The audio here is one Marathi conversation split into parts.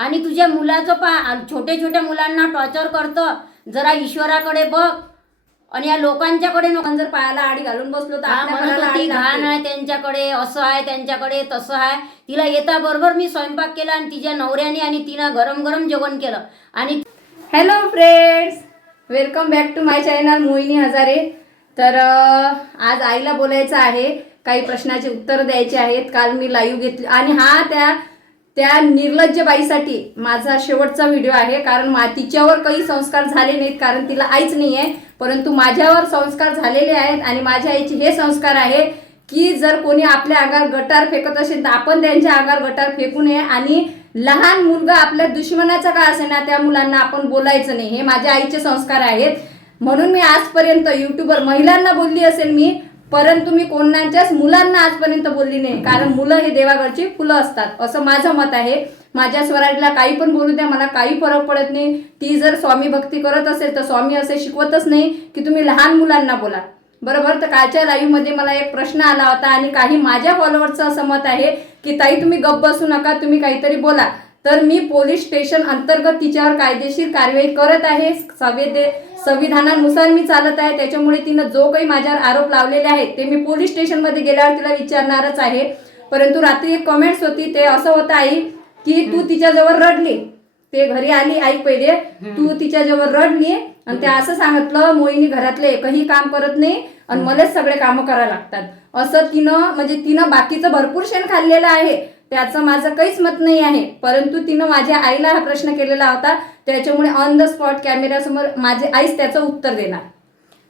आणि तुझ्या मुलाचं पा छोट्या छोट्या मुलांना टॉर्चर करतं. जरा ईश्वराकडे बघ. आणि या लोकांच्याकडे नको. जर पायाला आडी घालून बसलो तर हा आडी घाण. आहे त्यांच्याकडे असं आहे त्यांच्याकडे तसं आहे. तिला येता बरोबर मी स्वयंपाक केला आणि तिच्या नवऱ्याने आणि तिनं गरम गरम जेवण केलं. आणि hello friends welcome back to my channel Mohini Hazare तर आज आईला बोलायचं आहे. काही प्रश्नाचे उत्तर द्यायचे आहेत. काल मी लाईव्ह घेतली आणि हा त्या त्या निर्लज्ज बाईसाठी माझा शेवटचा व्हिडिओ आहे. कारण मा तिच्यावर काही संस्कार झाले नाहीत कारण तिला आईच नाही आहे परंतु माझ्यावर संस्कार झालेले आहेत आणि माझ्या आईचे हे संस्कार आहे की जर कोणी आपल्या आगार गटार फेकत असेल तर आपण त्यांच्या आगार गटार फेकू नये. आणि लहान मुलगा आपल्या दुश्मनाचा का असे ना त्या मुलांना आपण बोलायचं नाही. हे माझ्या आईचे संस्कार आहेत. म्हणून मी आजपर्यंत युट्यूबवर महिलांना बोलली असेल मी परंतु मी कोणाच्याच मुलांना आजपर्यंत बोलली नाही. कारण मुलं हे देवाघरची फुलं असतात. असं माझं मत आहे. माझ्या स्वराजला काही पण बोलू द्या मला काही फरक पडत नाही. ती जर स्वामी भक्ती करत असेल तर स्वामी असे शिकवतच नाही की तुम्ही लहान मुलांना बोला. बरोबर? तर कालच्या लाईव्हमध्ये मला एक प्रश्न आला होता आणि काही माझ्या फॉलोअर्सचं असं मत आहे की ताई तुम्ही गप्प बसू नका तुम्ही काहीतरी बोला. तर मी पोलीस स्टेशन अंतर्गत तिच्यावर कायदेशीर कारवाई करत आहे. संवेदे संविधानानुसार मी चालत आहे. त्याच्यामुळे तिनं जो काही माझ्यावर आरोप लावलेले आहेत ते मी पोलीस स्टेशनमध्ये गेल्यावर तिला विचारणारच आहे. परंतु रात्री एक कमेंट्स होती. ते असं होतं आई की तू तिच्याजवळ रडली. ते घरी आली आई पहिले. तू तिच्याजवळ रडली आणि ते असं सांगितलं मोहिनी घरातले एकही काम करत नाही आणि मलाच सगळे कामं करायला लागतात. असं तिनं म्हणजे तिनं बाकीचं भरपूर शेण खाल्लेलं आहे. त्याचं माझं काहीच मत नाही आहे. परंतु तिनं माझ्या आईला हा प्रश्न केलेला होता. त्याच्यामुळे ऑन द स्पॉट कॅमेऱ्यासमोर माझी आईच त्याचं उत्तर देणार.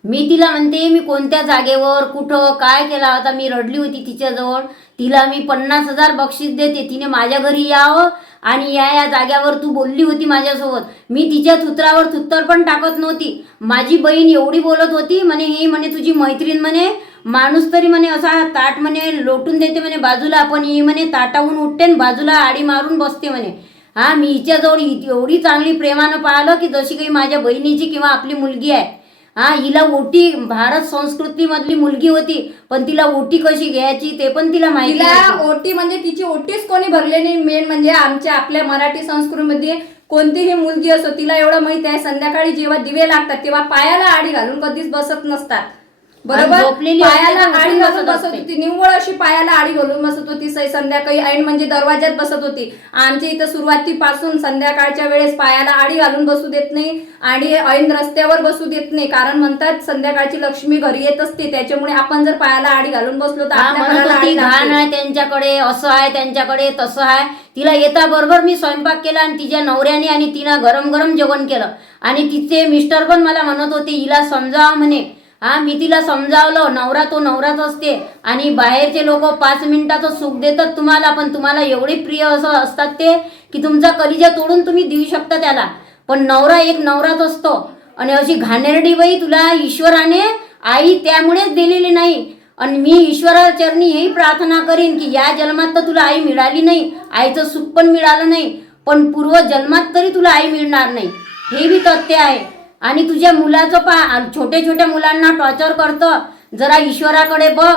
मी तिला म्हणते मी कोणत्या जागेवर कुठं काय केला होता? मी रडली होती तिच्याजवळ. तिला मी पन्नास हजार बक्षीस देते. तिने माझ्या घरी यावं. आणि या या जाग्यावर तू बोलली होती माझ्यासोबत. मी तिच्या थुत्रावर थुत्तर पण टाकत नव्हती. माझी बहीण एवढी बोलत होती म्हणे ही म्हणे तुझी मैत्रीण म्हणे माणूस तरी म्हणे असा ताट म्हणे लोटून देते म्हणे बाजूला पण ही म्हणे ताटाहून उठते आणि बाजूला आडी मारून बसते म्हणे. हा मी हिच्याजवळ एवढी चांगली प्रेमानं पाहिलं की जशी काही माझ्या बहिणीची किंवा आपली मुलगी आहे. हा हिला ओटी भारत संस्कृतीमधली मुलगी होती पण तिला ओटी कशी घ्यायची ते पण तिला माहिती तिला. ओटी म्हणजे तिची ओटीच कोणी भरले नाही. मेन म्हणजे आमच्या आपल्या मराठी संस्कृतीमध्ये कोणतीही मुलगी असो तिला एवढं माहीत आहे संध्याकाळी जेव्हा दिवे लागतात तेव्हा पायाला आडी घालून कधीच बसत नसतात. बरोबर? झोपलेली असते पायाला तर आडी उठून घालून बसत बसत असते. होती. निव्वळ अशी पायाला आडी घालून बसत होती. सै- संध्याकाळी ऐन म्हणजे दरवाज्यात बसत होती. आमच्या इथं सुरुवातीपासून संध्याकाळच्या वेळेस पायाला आडी घालून बसू देत नाही आणि ऐन रस्त्यावर बसू देत नाही. कारण म्हणतात संध्याकाळची लक्ष्मी घरी येत असते. त्याच्यामुळे आपण जर पायाला आडी घालून बसलो तर हा आपल्या म्हणत घराला होती आडी लागते. घाण आहे त्यांच्याकडे असं आहे त्यांच्याकडे तसं आहे. तिला येता बरोबर मी स्वयंपाक केला आणि तिच्या नवऱ्याने आणि तिनं गरम गरम जेवण केलं. आणि तिचे मिस्टर पण मला म्हणत होते हिला समजावं म्हणे. हा मी तिला समजावलं नवरा तो नवराच असते. आणि बाहेरचे लोक पाच मिनिटाचं सुख देतात तुम्हाला पण तुम्हाला एवढे प्रिय असं असतात ते की तुमचा कलिजा तोडून तुम्ही देऊ शकता त्याला. पण नवरा एक नवराच असतो. आणि अशी घाणेरडी बाई तुला ईश्वराने आई त्यामुळेच दिलेली नाही. आणि मी ईश्वराचरणी हेही प्रार्थना करीन की या जन्मात तर तुला आई मिळाली नाही आईचं सुख पण मिळालं नाही पण पूर्व जन्मात तरी तुला आई मिळणार नाही. हे बी तथ्य आहे. आणि तुझ्या मुलाचं पा छोट्या छोट्या मुलांना टॉर्चर करतं. जरा ईश्वराकडे बघ.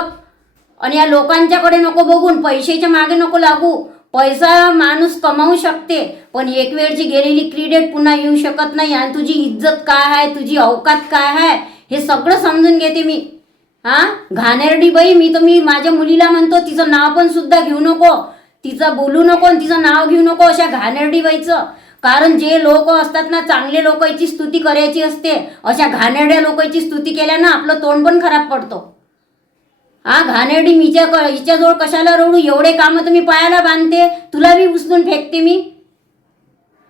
आणि या लोकांच्याकडे नको बघून पैशाच्या मागे नको लागू. पैसा माणूस कमावू शकते पण एक वेळची गेलेली क्रेडिट पुन्हा येऊ शकत नाही. आणि तुझी इज्जत काय आहे? तुझी अवकात काय आहे? हे सगळं समजून घेते मी. हा? घाणेरडी बाई मी तर मी माझ्या मुलीला म्हणतो तिचं नाव पण सुद्धा घेऊ नको. तिचं बोलू नको आणि तिचं नाव घेऊ नको अशा घाणेरडी बाईचं. कारण जे लोक असतात ना चांगले लोकांची स्तुती करायची असते अशा घाणेरड्या लोकांची स्तुती केल्यानं आपलं तोंड पण खराब पडतो. हा घाणेरडी मीच्या क- हिच्याजवळ कशाला रडू? एवढे कामं तुम्ही पायाला बांधते तुला बी उचलून फेकते मी.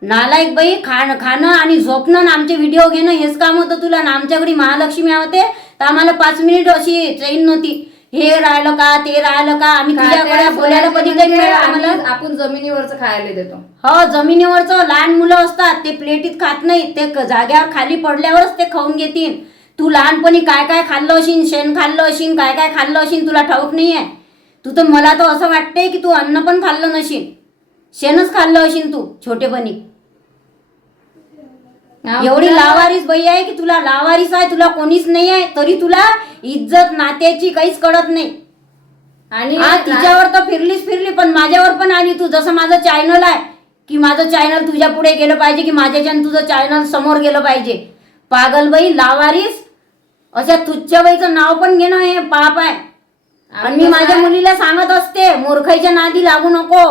नालायक बाई खाण खाणं आणि झोपणं ना आमचे व्हिडिओ घेणं हेच काम होतं तुला. ना आमच्याकडे महालक्ष्मी होते तर आम्हाला पाच मिनिट अशी चैन नव्हती. हे राहिलं का ते राहिलं का? आम्ही तुझ्याकडे बोलायला कधी म्हणजे आम्हाला. आम्ही- आपण जमिनीवरच खायला देतो. हो जमिनीवरचं लहान मुलं असतात ते प्लेटीत खात नाहीत. ते जाग्यावर खाली पडल्यावरच ते खाऊन घेतील. तू लहानपणी काय काय खाल्लं असेल शेण खाल्लं असेल काय काय खाल्लं असेल तुला ठाऊक नाही आहे तू तर मला तर असं वाटतंय की तू अन्न पण खाल्लं नशील शेणच खाल्लं असेल तू छोटेपणी. एवढी लावारीस बाई आहे की तुला लावारीस आहे तुला कोणीच नाही आहे तरी तुला इज्जत नात्याची काहीच कळत नाही. आणि तिच्यावर तर फिरलीच फिरली पण माझ्यावर पण आली तू. जसं माझं चॅनल आहे की माझं चॅनल तुझ्या पुढे गेलं पाहिजे की माझ्याच्यानं तुझं चॅनल समोर गेलं पाहिजे. पागलबाई लावारीस. अशा तुच्छबाईचं नाव पण घेणं हे पाप आहे. आणि मी माझ्या मुलीला सांगत असते मूर्खाईच्या नादी लागू नको.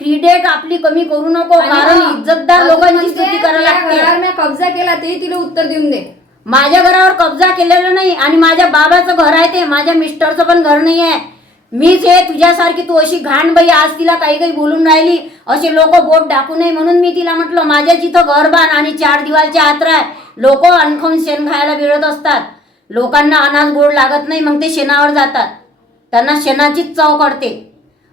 क्रीडेट आपली कमी करू नको आणि कारण हा, इज्जतदार अजून लोकांची म्हणते, स्तुती लागते. मी कब्जा केला ते तिला उत्तर देऊन दे. माझ्या घरावर कब्जा केलेला नाही आणि माझ्या बाबाचं घर आहे ते माझ्या मिस्टरचं पण घर नाही आहे. मीच हे तुझ्यासारखी तू अशी घाण बाई आज तिला काही काही बोलून राहिली. असे लोक बोट टाकू नये म्हणून मी तिला म्हटलं माझ्या जिथं घर बांध आणि चार दिवालच्या आत राह लोक अनखाऊन शेण खायला मिळत असतात. लोकांना अनाज गोड लागत नाही मग ते शेणावर जातात. त्यांना शेणाचीच चव कळते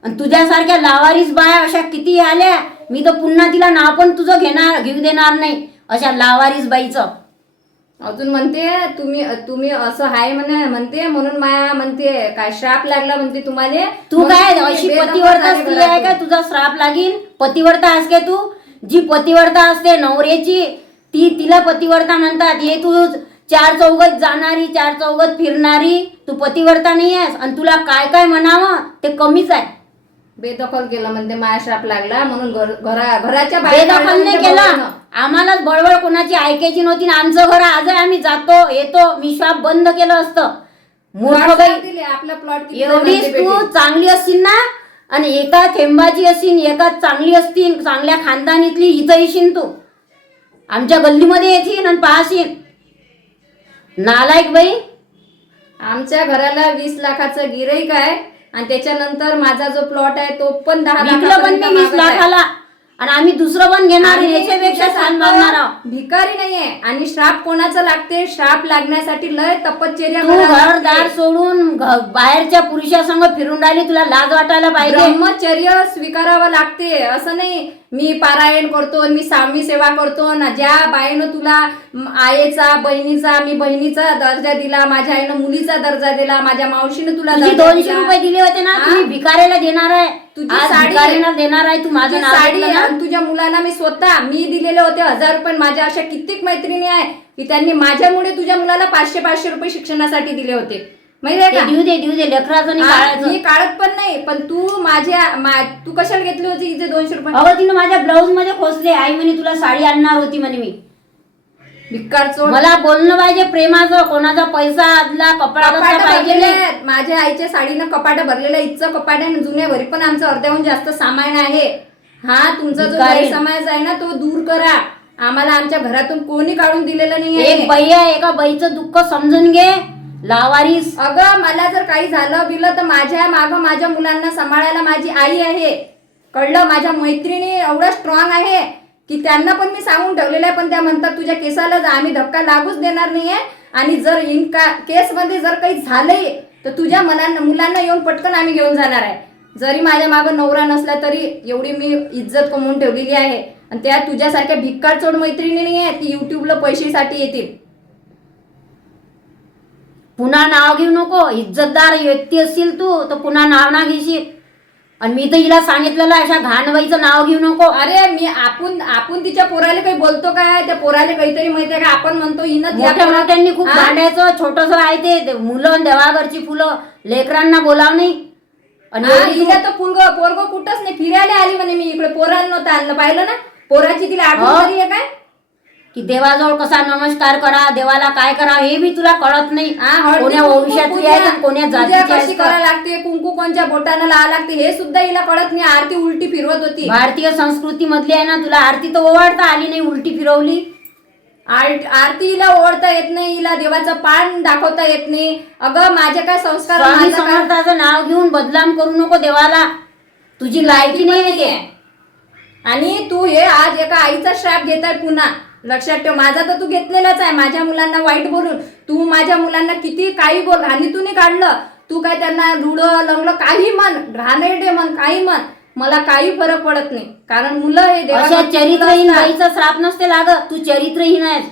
आणि तुझ्यासारख्या लावारीस बाया अशा किती आल्या मी तर पुन्हा तिला नाव पण तुझं घेणार घेऊ देणार नाही अशा लावारीस बाईचं. अजून म्हणते तुम्ही तुम्ही असं हाय म्हणे म्हणते म्हणून माया म्हणते काय श्राप लागला म्हणते तुम्हाला? तू काय अशी पतिव्रता स्त्री आहे का. तुझा श्राप लागील पतिव्रता आहेस काय तू? जी पतिव्रता असते नवऱ्याची ती तिला पतिव्रता म्हणतात. हे तू चार चौघत जाणारी चार चौघत फिरणारी तू पतिव्रता नाही आहेस. आणि तुला काय काय म्हणावं? ते कमीच आहे. बेदखल केलं म्हणते माया श्राप लागला म्हणून घर- घरा घराच्या बाहेर बेदखल नाही केला. आम्हालाच बळबळ कोणाची ऐकायची नव्हती आणि आमचं घर आज आहे आम्ही जातो येतो मी श्राप बंद केलं असतं. मूर्ख आपला प्लॉट किती एवढीच तू. चांगली असशील ना आणि एका थेंबाची असशील एका चांगली असतील चांगल्या खानदानीतली इथं येशील तू. आमच्या गल्लीमध्ये येशील आणि पाहशील. नालायक बाई. आमच्या घराला वीस लाखाचं गिराईक आहे. आणि त्याच्यानंतर माझा जो प्लॉट आहे तो पण दहा मी वीस. लाखाला आणि आम्ही दुसरं पण घेणार याच्यापेक्षा आहोत. भिकारी नाहीये. आणि श्राप कोणाचा लागते? श्राप लागण्यासाठी लय तपश्चर्या तू करावं लागते. सोडून घ- बाहेरच्या पुरुषासंग फिरून राहिली तुला लाज वाटायला पाहिजे. ब्रह्मचर्य स्वीकारावं लागते. असं नाही मी पारायण करतो मी स्वामी सेवा करतो. ना ज्या बाईनं तुला म, आईचा बहिणीचा मी बहिणीचा दर्जा दिला माझ्या आईनं मुलीचा दर्जा दिला माझ्या मावशीनं तुला तुझी दर्जा दोनशे दिला. रुपये दिले होते ना हा? तुम्ही भिकाऱ्याला देणार आहे. तुझी आज साडी- भिकाऱ्याला देणार आहे तू माझं तुझी नाव साडी घेतलं ना? आणि तुझ्या मुलांना मी स्वतः मी दिलेले होते हजार रुपये माझ्या अशा कित्येक मैत्रिणी आहे की त्यांनी माझ्यामुळे तुझ्या मुलाला पाचशे पाचशे रुपये शिक्षणासाठी दिले होते. माहितीये ते का? देऊ दे देऊ दे लेकराचं नाही हा, काढायचं मी काढत पण नाही पण तू माझ्या मा- तू कशाला घेतली होती इथे दोनशे रुपये? अहो तिनं माझ्या ब्लाऊजमध्ये खोसले. आई म्हणे तुला साडी आणणार होती म्हणे मी. भिक्कार मला बोलणं पाहिजे प्रेमाचं कोणाचा पैसा आदला कपडा कपाट पाहिजे. भरलेले नाही. आहेत. माझ्या आईच्या साडीनं कपाट भरलेलं इथचं कपाट आहे जुन्या घरी पण आमचं अर्ध्याहून जास्त सामान आहे. हा तुमचा जो भिकारी. गैरसमज आहे ना तो दूर करा. आम्हाला आमच्या घरातून कोणी काढून दिलेलं नाही एक बाई आहे एका बाईचं दुःख समजून घे. लावारीस. अगं मला जर काही झालं बिलं तर माझ्या माग माझ्या मुलांना सांभाळायला माझी आई आहे. कळलं? माझ्या मैत्रिणी एवढं स्ट्रॉंग आहे. की त्यांना पण मी सांगून ठेवलेलं आहे पण त्या म्हणतात तुझ्या केसाला जा- आम्ही धक्का लागूच देणार नाहीये. आणि जर इन का केसमध्ये जर काही झालंय तर तुझ्या मनांना मुलांना येऊन पटकन आम्ही घेऊन जाणार आहे. जरी माझ्या मागं नवरा नसला तरी एवढी मी इज्जत कमवून ठेवलेली आहे. आणि त्या तुझ्यासारख्या भिक्कार चोड मैत्रिणी नाही आहे ती युट्यूबला पैशासाठी येतील. पुन्हा नाव घेऊ नको. इज्जतदार व्यक्ती असशील तू तर पुन्हा नाव ना घेशील. आणि मी तर हिला सांगितलेलं अशा घाणबाईचं नाव घेऊ नको. अरे मी आपण आपण तिच्या पोराला काही बोलतो काय? त्या पोराला काहीतरी माहितीये का? आपण म्हणतो हिनं त्या मोठ्या पोरा- मोठ्यांनी खूप हा? भांडायचं छोटस आहे ते. ते मुलं देवाघरची फुलं. लेकरांना बोलाव नाही. आणि हा, एवढी तू- हिला तर पोरग पोरग कुठंच नाही. फिरायला आली म्हणे मी. इकडे पोराला नव्हतं आणलं. पाहिलं ना? पोराची तिला आठवण हो. तरी आहे काय? की देवाजवळ कसा नमस्कार करा देवाला काय करा हे बी तुला कळत नाही. हा, हळदी कोण्या कुंकू वंशातली पूजा- आहे आणि कोण्या पूजा जातीची कशी आहे करायला लागते? कुंकू कोणच्या बोटानं लावा लागते? हे सुद्धा हिला कळत नाही. आरती उलटी फिरवत होती. भारतीय संस्कृती मधली आहे ना तुला आरती तर ओवाळता आली नाही उलटी फिरवली. आर- आरती हिला ओढता येत नाही हिला देवाचं पान दाखवता येत नाही. अगं माझे काय संस्कार स्वामी माझं काय- समर्थाचं नाव घेऊन बदनाम करू नको देवाला. तुझी लायकी नाही आहे. आणि तू हे आज एका आईचा श्राप घेत आहे पुन्हा. लक्षात ठेव माझा तर तू घेतलेलाच आहे. माझ्या मुलांना वाईट बोलून तू माझ्या मुलांना किती काही बोल घाणीतूनही काढलं. तू काय त्यांना रुडं लंगलं काही म्हण घाणेरडे म्हण काही म्हण. मला काही फरक पडत नाही. कारण मुलं हे चरित्रहीन. बाईचा श्राप नसते लागत. तू चरित्रहीन आहेस.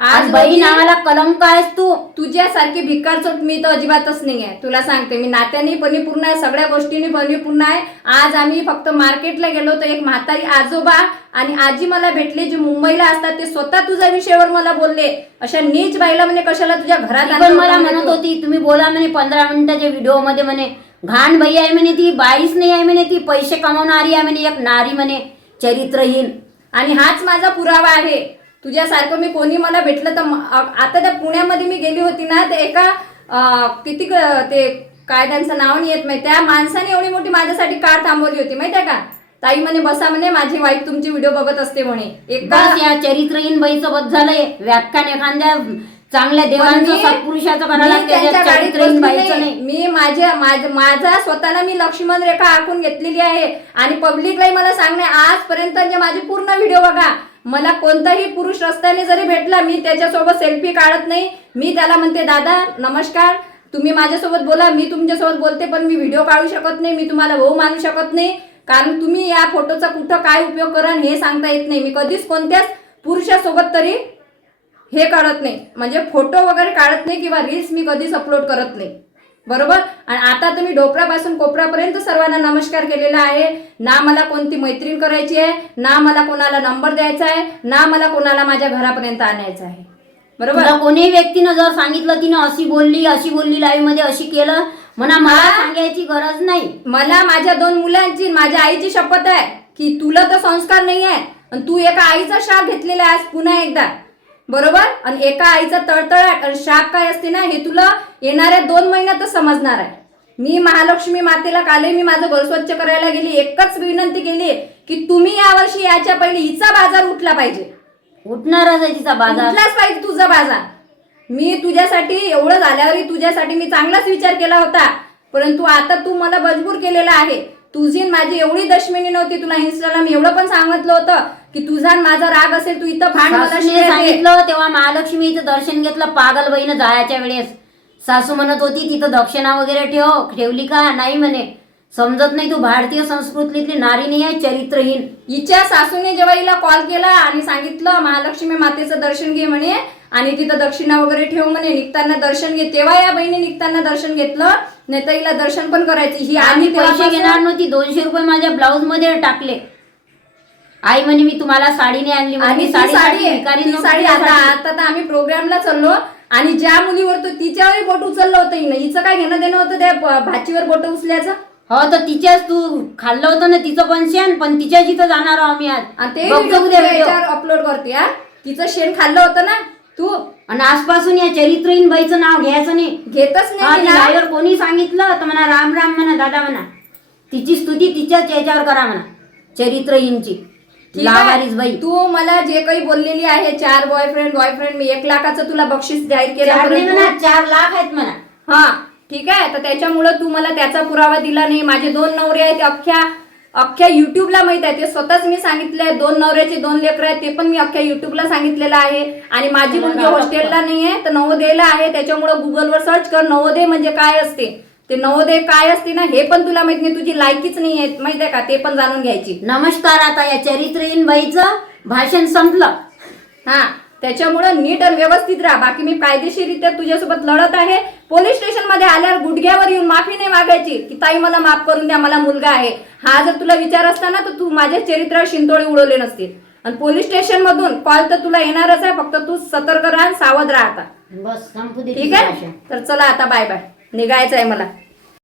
आज बाई रोजी- नावाला कलंक आहेस तू. तुझ्यासारखी भिकार चोट मी तर अजिबातच नाही आहे. तुला सांगते मी नात्याने परिपूर्ण आहे सगळ्या गोष्टींनी परिपूर्ण आहे. आज आम्ही फक्त मार्केटला गेलो तर एक म्हातारी आजोबा आणि आजी मला भेटले जे मुंबईला असतात ते स्वतः तुझ्या विषयावर मला बोलले. अशा नीच बाईला म्हणे कशाला तुझ्या घरात पण मला म्हणत? होती तुम्ही बोला म्हणे पंधरा मिनिटाच्या व्हिडिओमध्ये म्हणे घाण बाई आहे म्हणे ती बाईच नाही आहे म्हणे ती पैसे कमवणारी आहे म्हणे एक नारी म्हणे चरित्रहीन. आणि हाच माझा पुरावा आहे. तुझ्यासारखं मी कोणी मला भेटलं तर आता त्या पुण्यामध्ये मी गेली होती ना ते एका किती ते काय त्यांचं नाव नाही येत माहिती. त्या माणसाने एवढी मोठी माझ्यासाठी कार थांबवली होती माहिती आहे का? ताई म्हणे बसा म्हणे माझी वाईफ तुमची व्हिडिओ बघत असते म्हणे. एका या चरित्रहीन बाईचं बद झालंय. व्याख्यान एखाद्या चांगल्या देवांचं मी- माझ्या माझ- माझा स्वतःला मी लक्ष्मण रेखा आखून घेतलेली आहे. आणि पब्लिकलाही मला सांगणे आजपर्यंत जे माझे पूर्ण व्हिडिओ बघा. मला कोणताही पुरुष रस्त्याने जरी भेटला मी त्याच्यासोबत सेल्फी काढत नाही. मी त्याला म्हणते दादा नमस्कार. तुम्ही माझ्यासोबत बोला. मी तुमच्यासोबत बोलते पण मी व्हिडिओ काढू शकत नाही. मी तुम्हाला भाऊ मानू शकत नाही. कारण तुम्ही या फोटोचा कुठं काय उपयोग करा हे सांगता येत नाही. मी कधीच कोणत्याच पुरुषासोबत तरी हे काढत नाही. म्हणजे फोटो वगैरे काढत नाही किंवा रील्स मी कधीच अपलोड करत नाही. बरोबर? आणि आता तुम्ही डोकरापासून कोपरापर्यंत सर्वांना नमस्कार केलेला आहे. ना मला कोणती मैत्रीण करायची आहे ना मला कोणाला नंबर द्यायचा आहे ना मला कोणाला माझ्या घरापर्यंत आणायचं आहे. बरोबर? कोणीही व्यक्तीनं जर सांगितलं तिनं अशी बोलली अशी बोलली लाईव्हमध्ये अशी केलं म्हणा मला? सांगायची गरज नाही. मला माझ्या दोन मुलांची माझ्या आईची शपथ आहे की तुला तर संस्कार नाही आहे आणि तू एका आईचा शाप घेतलेला आहे आज पुन्हा एकदा. बरोबर? आणि एका आईचा तळतळाट आणि शाप काय असते ना हे तुला येणाऱ्या दोन महिन्यातच समजणार आहे. मी महालक्ष्मी मातेला कालही मी माझं घर स्वच्छ करायला गेली एकच विनंती केली की तुम्ही यावर्षी याच्या पहिले हिचा बाजार उठला पाहिजे. उठणारच आहे तिचा बाजार. उठलाच पाहिजे तुझा बाजार. मी तुझ्यासाठी एवढं झाल्यावरही तुझ्यासाठी मी चांगलाच विचार केला होता. परंतु आता तू मला मजबूर केलेला आहे. तुझी माझी एवढी दशमिनी नव्हती तुला इन्स्टाला मी एवढं पण सांगितलं होतं. की तुझा आणि माझा राग असेल तू इथं भांड मला सासूने शिव्या दे. सांगितलं तेव्हा महालक्ष्मीचं दर्शन घेतलं पागलबाईनं जायच्या वेळेस. सासू म्हणत होती तिथं दक्षिणा वगैरे ठेव ठेवली का? नाही म्हणे. समजत नाही तू भारतीय संस्कृतीतली नारी नाही आहे चरित्रहीन. हिच्या सासूने जेव्हा हिला कॉल केला आणि सांगितलं महालक्ष्मी मातेचं दर्शन घे म्हणे आणि तिथं दक्षिणा वगैरे ठेव म्हणे निघताना दर्शन घे. तेव्हा या बहिणी निघताना दर्शन घेतलं नाही तर हिला दर्शन पण करायची. ही आम्ही आम्ही पैसे घेणार नव्हती दोनशे रुपये माझ्या ब्लाऊजमध्ये टाकले. आई म्हणे मी तुम्हाला साडी नाही आणली. आणि ती साडी ती नव्हती साडी आता. आता तर आम्ही प्रोग्रामला चाललो आणि ज्या मुलीवर तो तिच्यावरही बोट उचललं होतं हिनं हिचं काय घेणं देणं होतं त्या भाचीवर बोट उचल्याचं हो तर तिच्याच तू खाल्लं होतं ना तिचं पण शेण पण तिच्याच इथं जाणार आहो आम्ही आज आणि ते बघतो व्हिडिओ उद्या व्हिडिओ. याच्यावर अपलोड करते हा तिचं शेण खाल्लं होतं ना तू आणि आजपासून या चरित्रहीन बाईचं नाव घ्यायचं नाही घेतच हा नाही कोणी सांगितलं तर म्हणा राम राम म्हणा दादा म्हणा तिची स्तुती तिच्याच याच्यावर करा म्हणा चरित्रहीनची? लावारीस बाई. तू मला जे काही बोललेली आहे चार बॉयफ्रेंड बॉयफ्रेंड मी एक लाखाचं तुला बक्षीस जाहीर केलं चार लाख आहेत म्हणा. हा ठीक आहे? तर त्याच्यामुळं तू मला त्याचा पुरावा दिला नाही. माझे दोन नवरे आहेत अख्ख्या अख्ख्या युट्यूबला माहीत आहे. ते स्वतःच मी सांगितले दोन नवऱ्याचे दोन लेकर आहेत ते पण मी अख्ख्या युट्यूबला सांगितलेलं आहे. आणि माझी मला मुलगी हॉस्टेलला नाही आहे तर नवोदयला आहे. त्याच्यामुळं गुगलवर सर्च कर. नवोदय म्हणजे काय असते? ते नवोदय काय असते ना हे पण तुला माहीत नाही तुझी लायकीच नाही आहे माहिती आहे का? ते पण जाणून घ्यायची. नमस्कार आता या चरित्रहीन बाईचं भाषण संपलं. हा त्याच्यामुळं नीट आणि व्यवस्थित राहा. बाकी मी कायदेशीररित्या तुझ्यासोबत लढत आहे. पोलीस स्टेशनमध्ये आल्यावर गुडघ्यावर येऊन माफी नाही मागायची. की ताई मला माफ करून द्या मला मुलगा आहे. हा जर तुला विचार असता ना तर तू माझ्या चरित्रावर शिंतोळे उडवले नसते आणि पोलीस स्टेशन मधून कॉल तर तुला येणारच आहे. फक्त तू सतर्क राहा आणि सावध राहा आता. बस संपू दे ठीक आहे. तर चला आता बाय बाय निघायचं आहे मला.